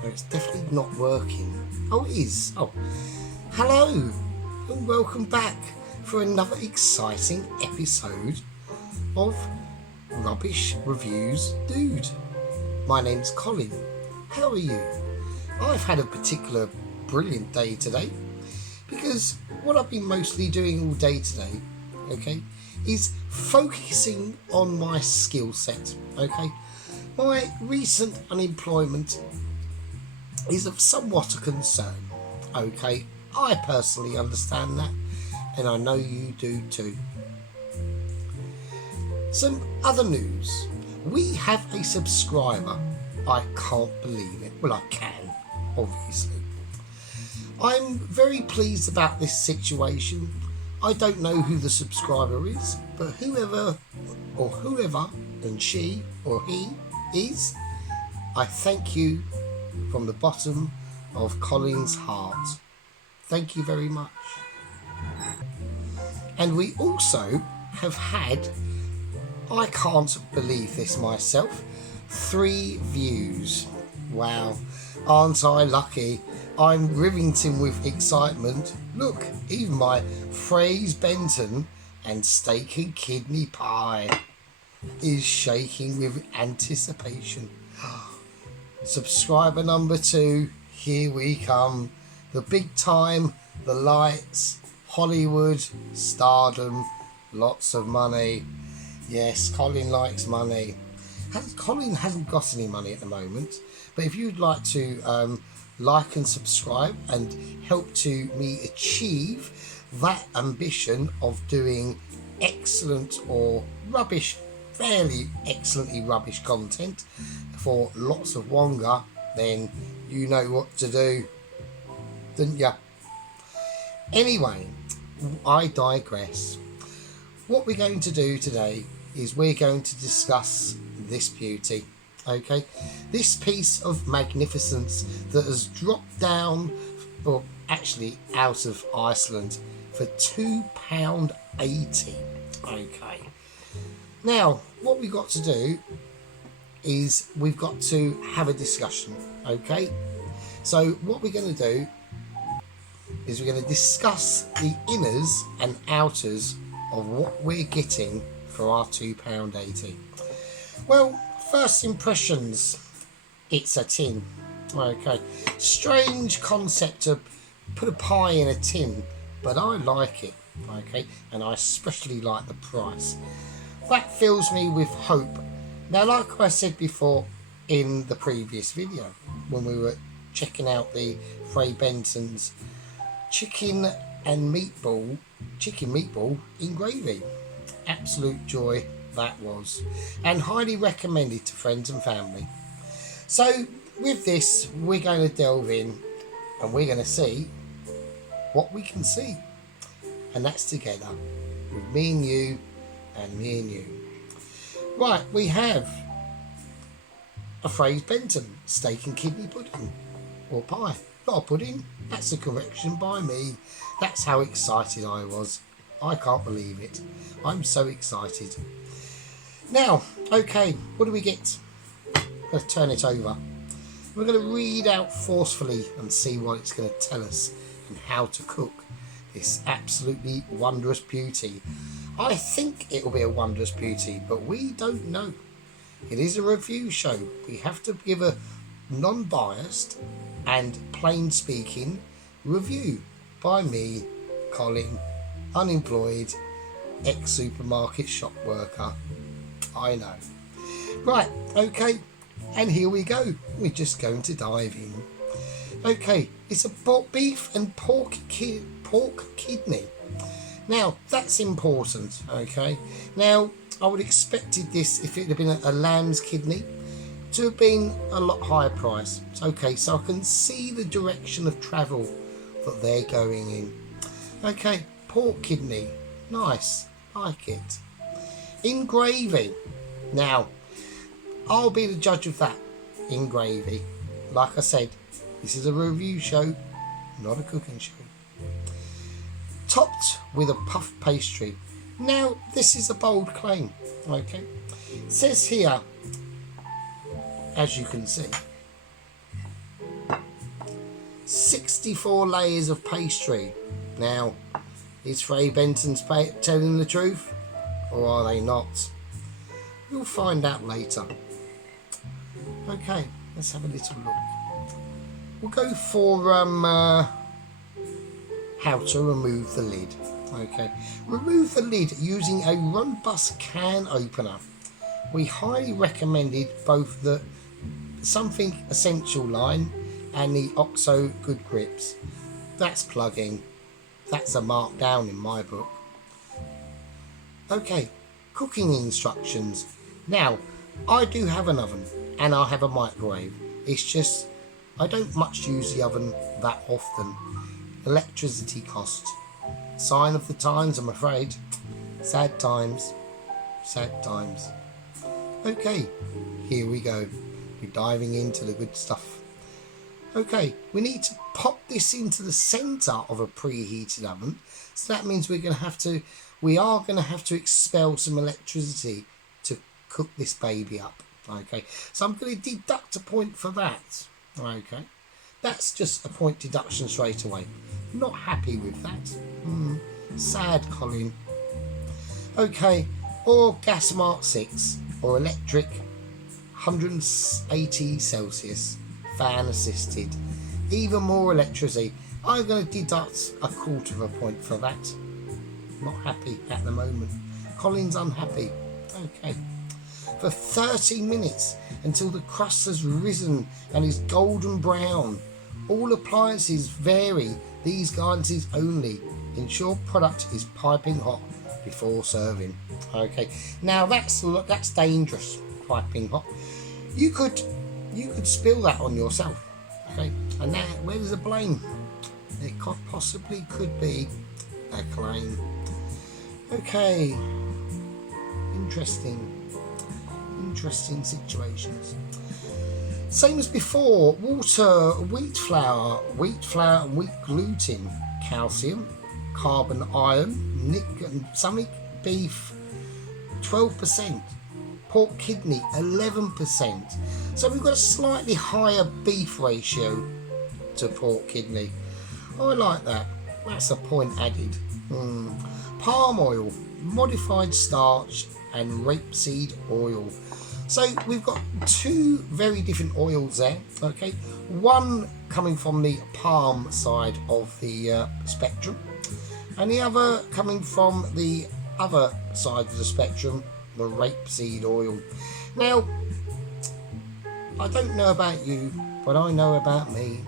Oh, it's definitely not working. Oh, it is. Oh, hello and welcome back for another exciting episode of Rubbish Reviews Dude. My name's Colin. How are you? I've had a particular brilliant day today because what I've been mostly doing all day today, okay, is focusing on my skill set, okay. My recent unemployment is of somewhat a concern, okay. I personally understand that, and I know you do too. Some other news. We have a subscriber. I can't believe it. Well, I can, obviously. I'm very pleased about this situation. I don't know who the subscriber is, but whoever, and she or he is, I thank you from the bottom of Colin's heart. Thank you very much. And we also have had, I can't believe this myself, 3 views. Wow, aren't I lucky? I'm riveting with excitement. Look, even my Fray's Benton and steak and kidney pie is shaking with anticipation. Subscriber number 2, here we come. The big time, the lights, Hollywood, stardom, lots of money. Yes, Colin likes money. Colin hasn't got any money at the moment, but if you'd like to like and subscribe and help to me achieve that ambition of doing excellent or rubbish, fairly excellently rubbish content for lots of Wonga, then you know what to do, didn't ya? Anyway, I digress. What we're going to do today is we're going to discuss this beauty, okay, this piece of magnificence that has dropped down, or actually out of Iceland, for £2.80. okay, now what we've got to do is we've got to have a discussion, okay. So what we're going to do is we're going to discuss the inners and outers of what we're getting for our £2.80. Well, first impressions, it's a tin. Okay, strange concept to put a pie in a tin, but I like it. Okay, and I especially like the price. That fills me with hope. Now, like I said before in the previous video, when we were checking out the Fray Benton's chicken meatball in gravy, absolute joy that was, and highly recommended to friends and family. So with this, we're going to delve in and we're going to see what we can see, and that's together with me and you and me and you. Right, we have a Fray's Benton steak and kidney pudding, or pie, not a pudding. That's a correction by me. That's how excited I was. I can't believe it. I'm so excited. Now, okay, what do we get? Let's turn it over. We're going to read out forcefully and see what it's going to tell us and how to cook this absolutely wondrous beauty. I think it will be a wondrous beauty, but we don't know. It is a review show. We have to give a non-biased and plain speaking review by me, Colin, unemployed, ex-supermarket shop worker. I know. Right, okay, and here we go. We're just going to dive in. Okay, it's a beef and pork kidney. Now, that's important, okay. Now, I would have expected this, if it had been a lamb's kidney, to have been a lot higher price. Okay, so I can see the direction of travel that they're going in. Okay, pork kidney, nice, like it. In gravy. Now, I'll be the judge of that. In gravy. Like I said, this is a review show, not a cooking show. Topped with a puff pastry. Now, this is a bold claim, okay. It says here, as you can see, 64 layers of pastry. Now, is Fray Benton's telling the truth, or are they not? We'll find out later. Okay, let's have a little look. We'll go for how to remove the lid. Okay, remove the lid using a robust can opener. We highly recommended both the Something Essential line and the Oxo Good Grips. That's plugging. That's a markdown in my book. Okay, cooking instructions. Now, I do have an oven and I have a microwave. It's just I don't much use the oven that often. Electricity costs. Sign of the times, I'm afraid. Sad times. Sad times. Okay, here we go. We're diving into the good stuff. Okay, we need to pop this into the centre of a preheated oven. So that means we are going to have to expel some electricity to cook this baby up. Okay, so I'm going to deduct a point for that. Okay, that's just a point deduction straight away. Not happy with that. Sad, Colin. Okay, or gas mark 6 or electric 180 Celsius fan assisted. Even more electricity. I'm going to deduct a quarter of a point for that. Not happy at the moment. Colin's unhappy. Okay. For 30 minutes until the crust has risen and is golden brown. All appliances vary. These guidances only. Ensure product is piping hot before serving. Okay. Now that's dangerous. Piping hot. You could spill that on yourself. Okay. And now where's the blame? It possibly could be a claim. Okay. Interesting situations. Same as before. Water, wheat flour and wheat gluten, calcium, carbon, iron, stomach, beef 12%, pork kidney 11%. So we've got a slightly higher beef ratio to pork kidney. I like that. That's a point added. Palm oil, modified starch and rapeseed oil. So we've got two very different oils there. Okay, one coming from the palm side of the spectrum, and the other coming from the other side of the spectrum, the rapeseed oil. Now, I don't know about you, but I know about me,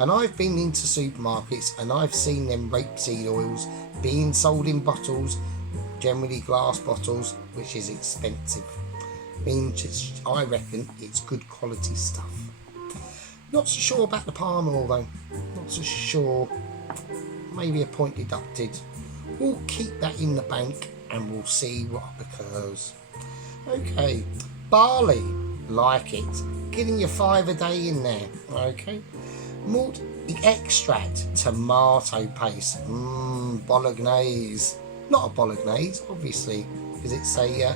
and I've been into supermarkets and I've seen them rapeseed oils being sold in bottles, generally glass bottles, which is expensive. I reckon it's good quality stuff. Not so sure about the palm oil though. Not so sure. Maybe a point deducted. We'll keep that in the bank and we'll see what occurs. Okay, barley, like it. Getting your 5 a day in there. Okay, malt extract, tomato paste. Bolognese. Not a bolognese, obviously, because it's a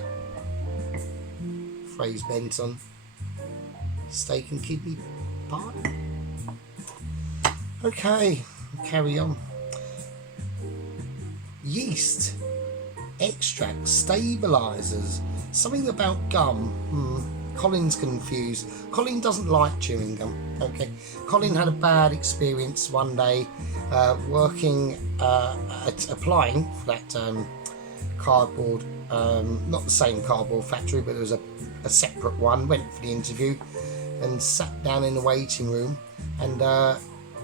Fray Benton steak and kidney pie. Okay, carry on. Yeast, extract, stabilisers, something about gum. Colin's confused. Colin doesn't like chewing gum. Okay, Colin had a bad experience one day working applying for that cardboard, not the same cardboard factory, but there was a separate one. Went for the interview and sat down in the waiting room and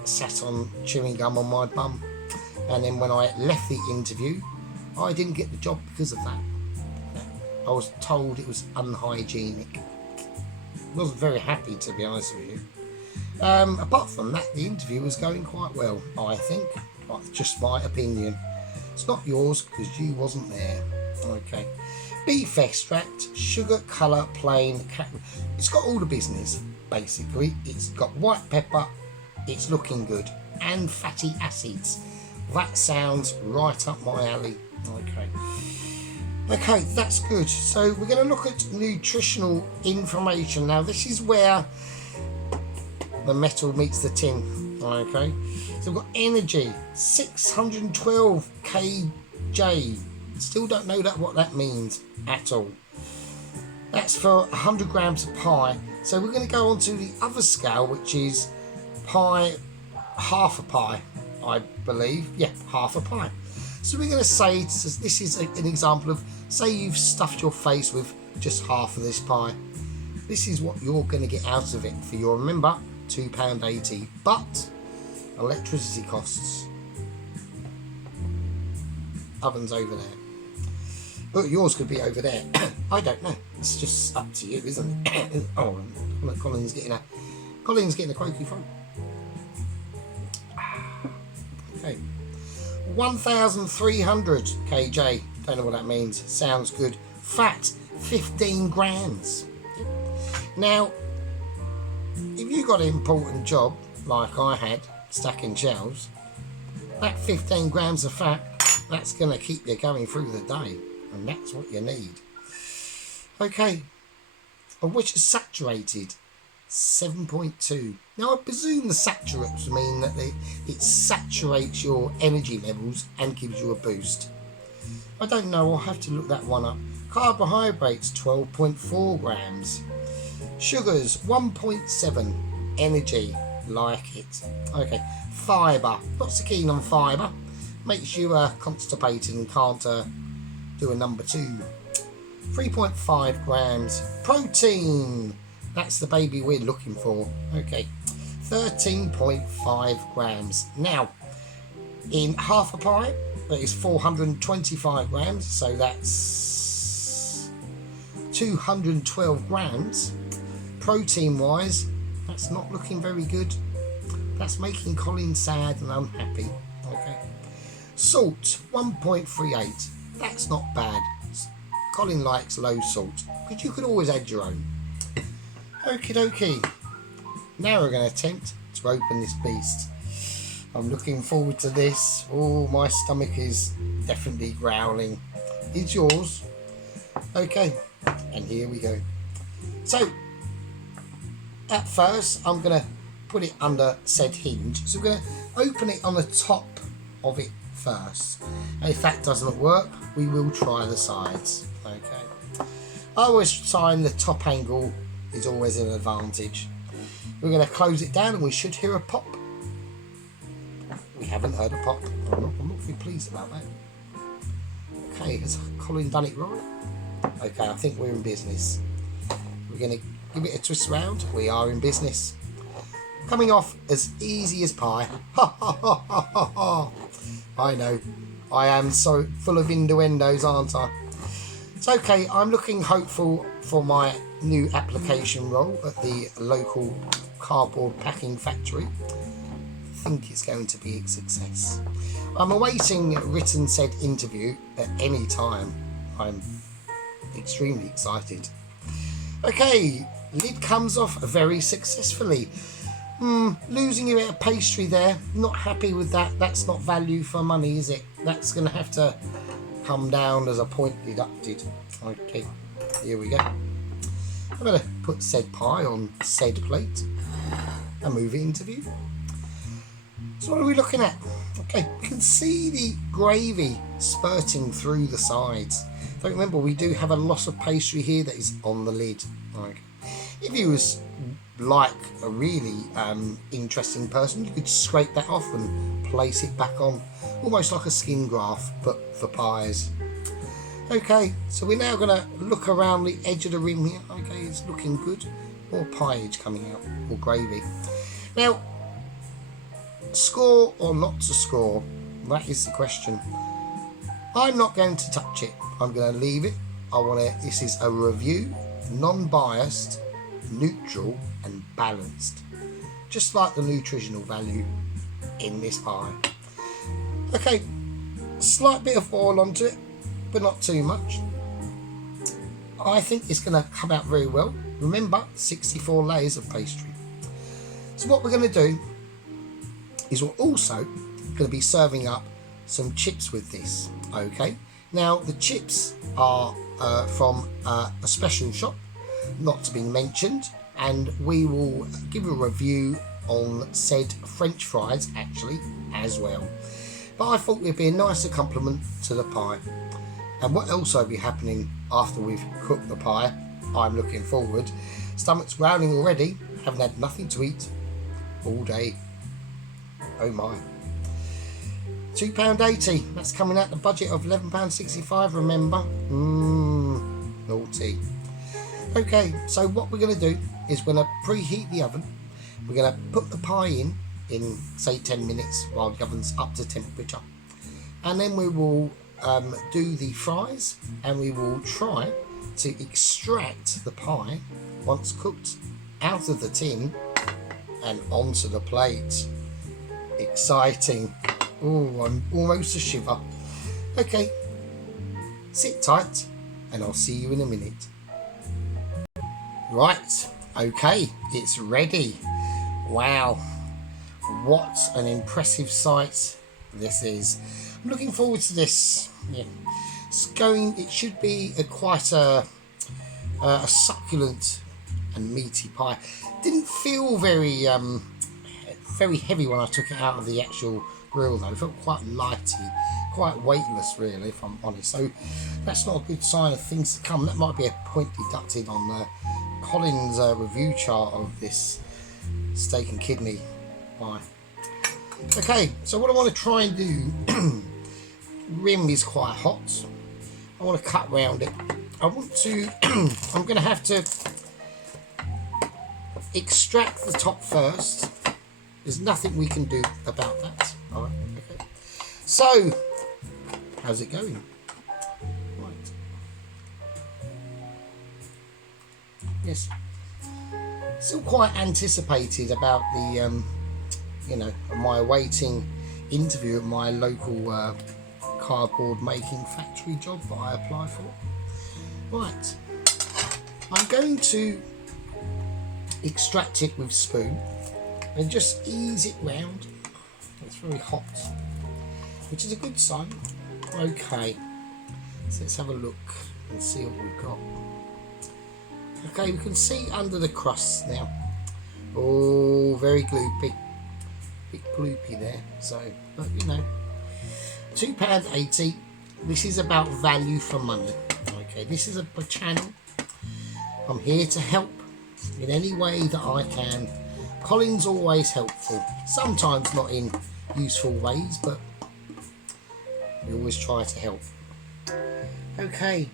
sat on chewing gum on my bum, and then when I left the interview I didn't get the job because of that. I was told it was unhygienic. Wasn't very happy, to be honest with you. Apart from that, the interview was going quite well, I think. That's just my opinion. It's not yours because you wasn't there. Okay. Beef extract, sugar, colour, plain. It's got all the business, basically. It's got white pepper. It's looking good. And fatty acids. That sounds right up my alley. Okay. Okay, that's good. So we're going to look at nutritional information. Now, this is where the metal meets the tin. Okay, so we've got energy 612 kJ. Still don't know what that means at all. That's for 100 grams of pie. So we're going to go on to the other scale, which is pie, half a pie, I believe. Yeah, half a pie. So we're going to say, this is an example of, say you've stuffed your face with just half of this pie. This is what you're going to get out of it for your, remember, £2.80. But electricity costs. Oven's over there. But yours could be over there. I don't know. It's just up to you, isn't it? Oh, Colin's getting a croaky throat. Okay. 1,300 kJ. Don't know what that means. Sounds good. Fat, 15 grams. Now, if you got an important job like I had, stacking shelves, that 15 grams of fat, that's going to keep you going through the day. And that's what you need. Okay, of which is saturated 7.2. Now I presume the saturates mean that it saturates your energy levels and gives you a boost. I don't know, I'll have to look that one up. Carbohydrates 12.4 grams. Sugars 1.7. Energy, like it. Okay, fibre, not so keen on fibre. Makes you constipated and can't do a number 2. 3.5 grams. Protein, that's the baby we're looking for. Okay, 13.5 grams. Now, in half a pie, that is 425 grams, so that's 212 grams. Protein wise, that's not looking very good. That's making Colin sad and unhappy. Okay, salt 1.38. That's not bad. Colin likes low salt, but you could always add your own. Okie dokie. Now we're going to attempt to open this beast. I'm looking forward to this. Oh, my stomach is definitely growling. It's yours. Okay, and here we go. So, at first, I'm going to put it under said hinge. So we're going to open it on the top of it first. And if that doesn't work, we will try the sides. Okay. I always find the top angle is always an advantage. We're going to close it down and we should hear a pop. We haven't heard a pop. I'm not very pleased about that. Okay, has Colin done it right? Okay, I think we're in business. We're going to give it a twist round. We are in business. Coming off as easy as pie. Ha ha ha ha ha ha. I know. I am so full of innuendos, aren't I? It's okay. I'm looking hopeful for my new application role at the local cardboard packing factory. I think it's going to be a success. I'm awaiting written said interview at any time. I'm extremely excited. Okay, lid comes off very successfully. Losing a bit of pastry there. Not happy with that. That's not value for money, is it? That's going to have to come down as a point deducted. Okay, here we go. I'm going to put said pie on said plate. A movie interview. So what are we looking at? Okay, we can see the gravy spurting through the sides. Don't remember, we do have a loss of pastry here that is on the lid. Okay. If you was like a really interesting person, you could scrape that off and place it back on, almost like a skin graft, but for pies. Okay, so we're now going to look around the edge of the rim here. Okay, it's looking good. More pieage coming out, or gravy. Now, score or not to score? That is the question. I'm not going to touch it. I'm going to leave it. This is a review, non-biased, neutral and balanced, just like the nutritional value in this pie. Okay, slight bit of oil onto it, but not too much. I think it's going to come out very well. Remember, 64 layers of pastry. So what we're going to do is we're also going to be serving up some chips with this. Okay, now the chips are from a special shop, not to be mentioned, and we will give a review on said French fries actually as well. But I thought it'd be a nicer compliment to the pie. And what else will be happening after we've cooked the pie? I'm looking forward. Stomach's growling already. Haven't had nothing to eat all day. Oh my. £2.80. That's coming out the budget of £11.65, remember? Naughty. Okay, so what we're going to do is we're going to preheat the oven. We're going to put the pie in say 10 minutes while the oven's up to temperature. And then we will do the fries, and we will try to extract the pie once cooked out of the tin and onto the plate. Exciting. Oh, I'm almost a shiver. Okay, sit tight and I'll see you in a minute. Right, okay, it's ready. Wow, what an impressive sight this is. I'm looking forward to this. Yeah. It should be quite a succulent and meaty pie. Didn't feel very heavy when I took it out of the actual grill though. It felt quite lighty, quite weightless really, if I'm honest. So that's not a good sign of things to come. That might be a point deducted on the Colin's review chart of this steak and kidney pie. Okay, so what I want to try and do, rim is quite hot. I want to cut round it. I want to, I'm going to have to extract the top first. There's nothing we can do about that. All right, okay. So, how's it going? Right. Yes. Still quite anticipated about the, my awaiting interview at my local cardboard making factory job that I applied for. Right. I'm going to extract it with a spoon and just ease it round. It's very hot, which is a good sign. Okay, so let's have a look and see what we've got. Okay, we can see under the crust now. Oh, very gloopy. Bit gloopy there. So, but you know, £2.80. This is about value for money. Okay, this is a channel. I'm here to help in any way that I can. Colin's always helpful, sometimes not in useful ways, but we always try to help. Okay,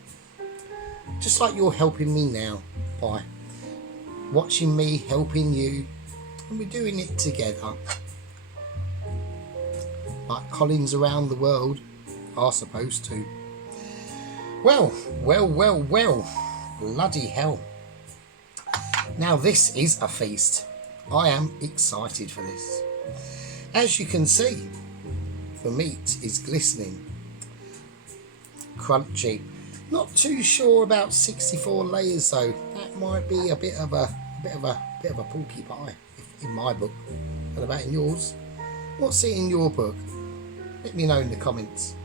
just like you're helping me now by watching me helping you, and we're doing it together, like Colin's around the world are supposed to. Well, bloody hell. Now this is a feast. I am excited for this. As you can see, the meat is glistening, crunchy. Not too sure about 64 layers though. That might be a bit of a porky pie in my book. What about in yours? What's it in your book? Let me know in the comments.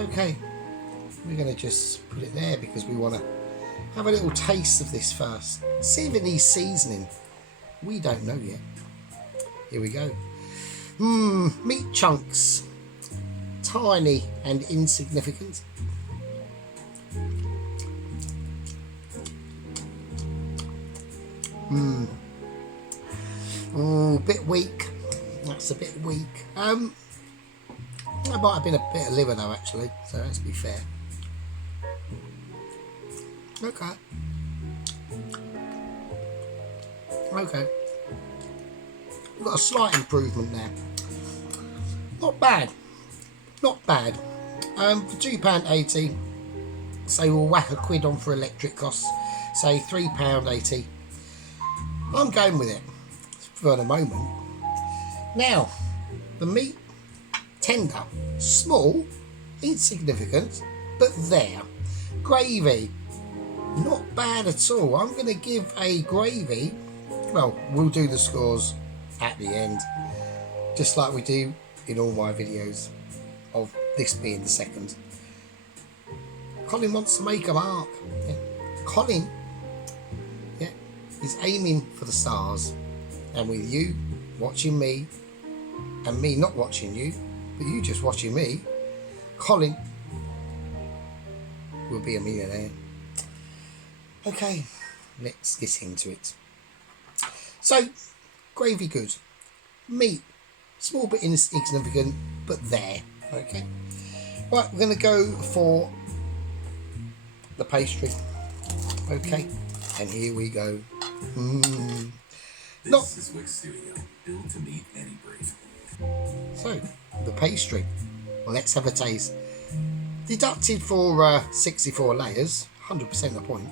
Okay, we're going to just put it there because we want to have a little taste of this first. See if it needs seasoning. We don't know yet. Here we go. Meat chunks. Tiny and insignificant. Oh, bit weak. That's a bit weak. That might have been a bit of liver though, actually. So let's be fair. Okay. Okay. We've got a slight improvement there. Not bad. Not bad. For £2.80, say we'll whack a quid on for electric costs. Say £3.80. I'm going with it for the moment. Now, the meat, tender, small, insignificant, but there. Gravy, not bad at all. I'm going to give a gravy, well, we'll do the scores at the end, just like we do in all my videos, of this being the second. Colin wants to make a mark. Yeah. Colin, yeah, is aiming for the stars. and with you watching me and me not watching you, but you just watching me, Colin will be a millionaire. Okay, let's get into it. So, gravy good. Meat, small bit insignificant, but there. Okay. Right, we're going to go for the pastry. Okay, and here we go. This is Wick Studio, built to meet any brief. So, the pastry. Let's have a taste. Deducted for 64 layers, 100% the point.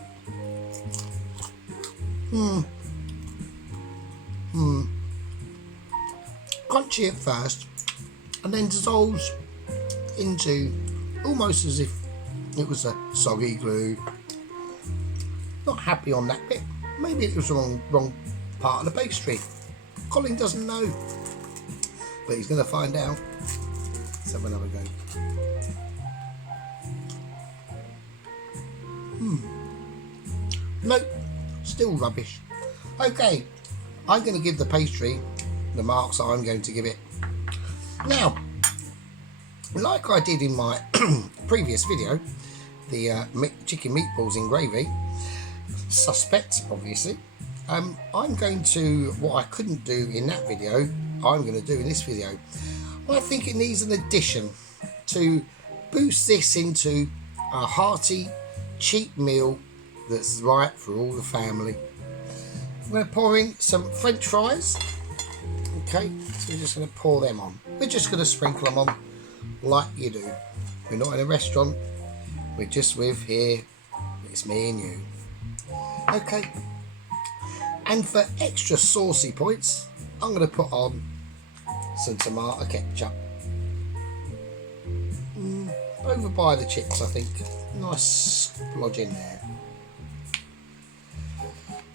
Crunchy at first, and then dissolves into almost as if it was a soggy glue. Not happy on that bit. Maybe it was the wrong part of the pastry. Colin doesn't know, but he's going to find out. Let's have another go. Nope, still rubbish. Okay, I'm going to give the pastry the marks that I'm going to give it. Now, like I did in my previous video, the chicken meatballs in gravy, suspect obviously, I'm going to, what I couldn't do in that video, I'm going to do in this video. I think it needs an addition to boost this into a hearty, cheap meal that's right for all the family. I'm going to pour in some French fries. Okay, so we're just going to pour them on. We're just going to sprinkle them on like you do. We're not in a restaurant. We're just with here. It's me and you. Okay. And for extra saucy points, I'm going to put on some tomato ketchup. Over by the chips, I think. Nice splodge in there.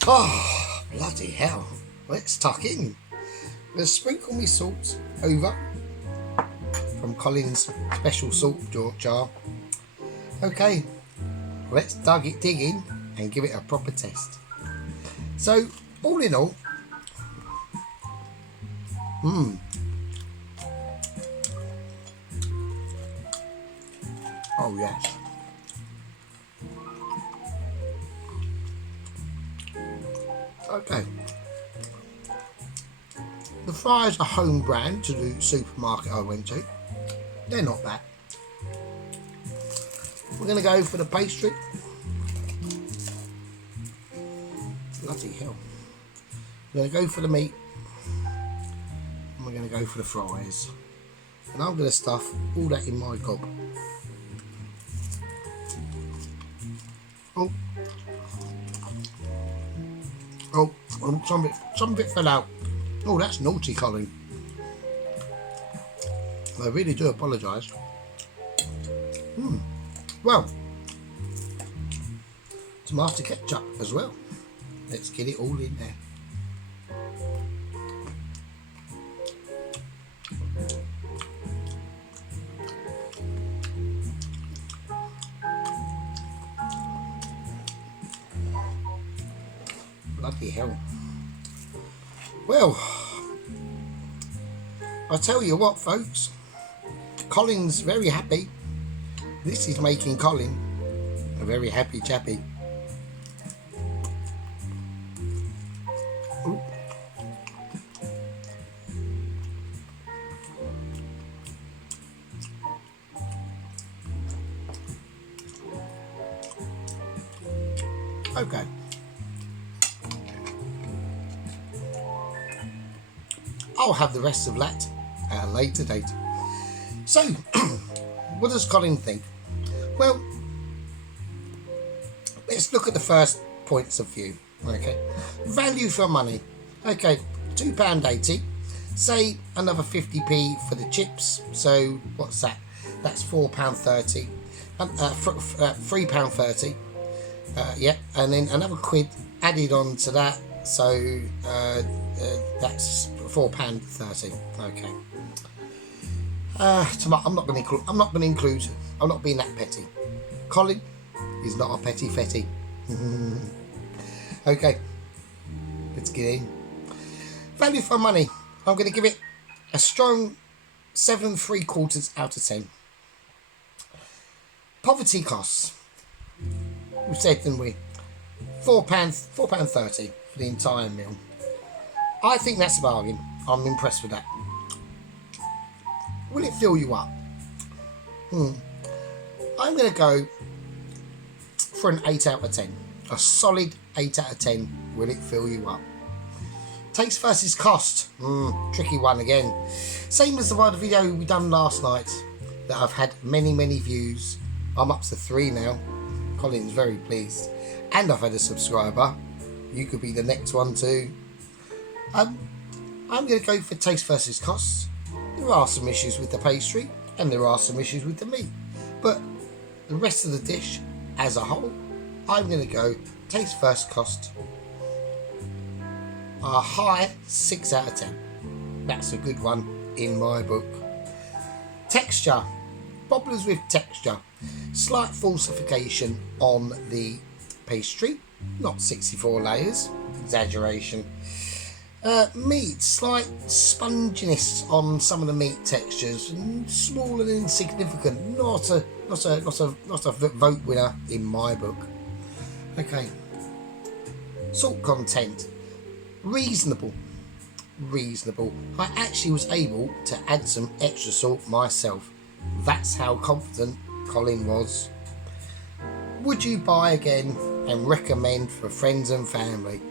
Oh, bloody hell. Let's tuck in. Let's sprinkle me salt over from Colin's special salt jar. Okay, let's dig in and give it a proper test. So, all in all, oh yes. Okay. The fries are home brand to the supermarket I went to. They're not bad. We're going to go for the pastry. Bloody hell. We're going to go for the meat. And we're going to go for the fries. And I'm going to stuff all that in my gob. Oh, some of it fell out. Oh, that's naughty, Colin. I really do apologise. Well, tomato ketchup as well. Let's get it all in there. Bloody hell. Well, I tell you what, folks, Colin's very happy. This is making Colin a very happy chappy. Ooh. Okay. I'll have the rest of that at a later date. So, what does Colin think? Well, let's look at the first points of view. Okay, value for money. Okay, £2.80. Say another 50p for the chips. So what's that? That's £4.30. £3.30. Yeah, and then another quid added on to that. So that's £4.30. Okay. I'm not going to include. I'm not being that petty. Colin is not a petty fetty. Okay, let's get in. Value for money. I'm going to give it a strong 7.75 out of 10. Poverty costs. We said, didn't we? £4.30 for the entire meal. I think that's a bargain. I'm impressed with that. Will it fill you up? I'm going to go for an 8 out of 10. A solid 8 out of 10. Will it fill you up? Taste versus cost. Tricky one again. Same as the one video we done last night that I've had many views. I'm up to 3 now. Colin's very pleased. And I've had a subscriber. You could be the next one too. I'm going to go for taste versus costs. There are some issues with the pastry and there are some issues with the meat. But the rest of the dish as a whole, I'm going to go taste versus cost. A high 6 out of 10. That's a good one in my book. Texture. Bobblers with texture. Slight falsification on the pastry. Not 64 layers. Exaggeration. Meat. Slight sponginess on some of the meat textures. Small and insignificant. Not a vote winner in my book. Okay. Salt content. Reasonable. I actually was able to add some extra salt myself. That's how confident Colin was. Would you buy again and recommend for friends and family?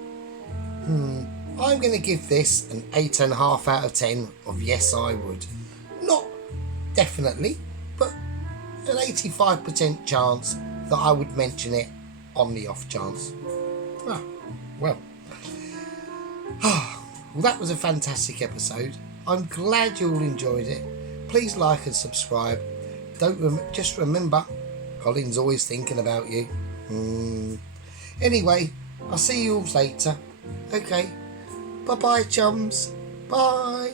I'm going to give this an 8.5 out of 10 of yes I would. Not definitely, but an 85% chance that I would mention it on the off chance. Well, that was a fantastic episode. I'm glad you all enjoyed it. Please like and subscribe. Just remember, Colin's always thinking about you. Anyway, I'll see you all later. Okay. Bye-bye, chums. Bye.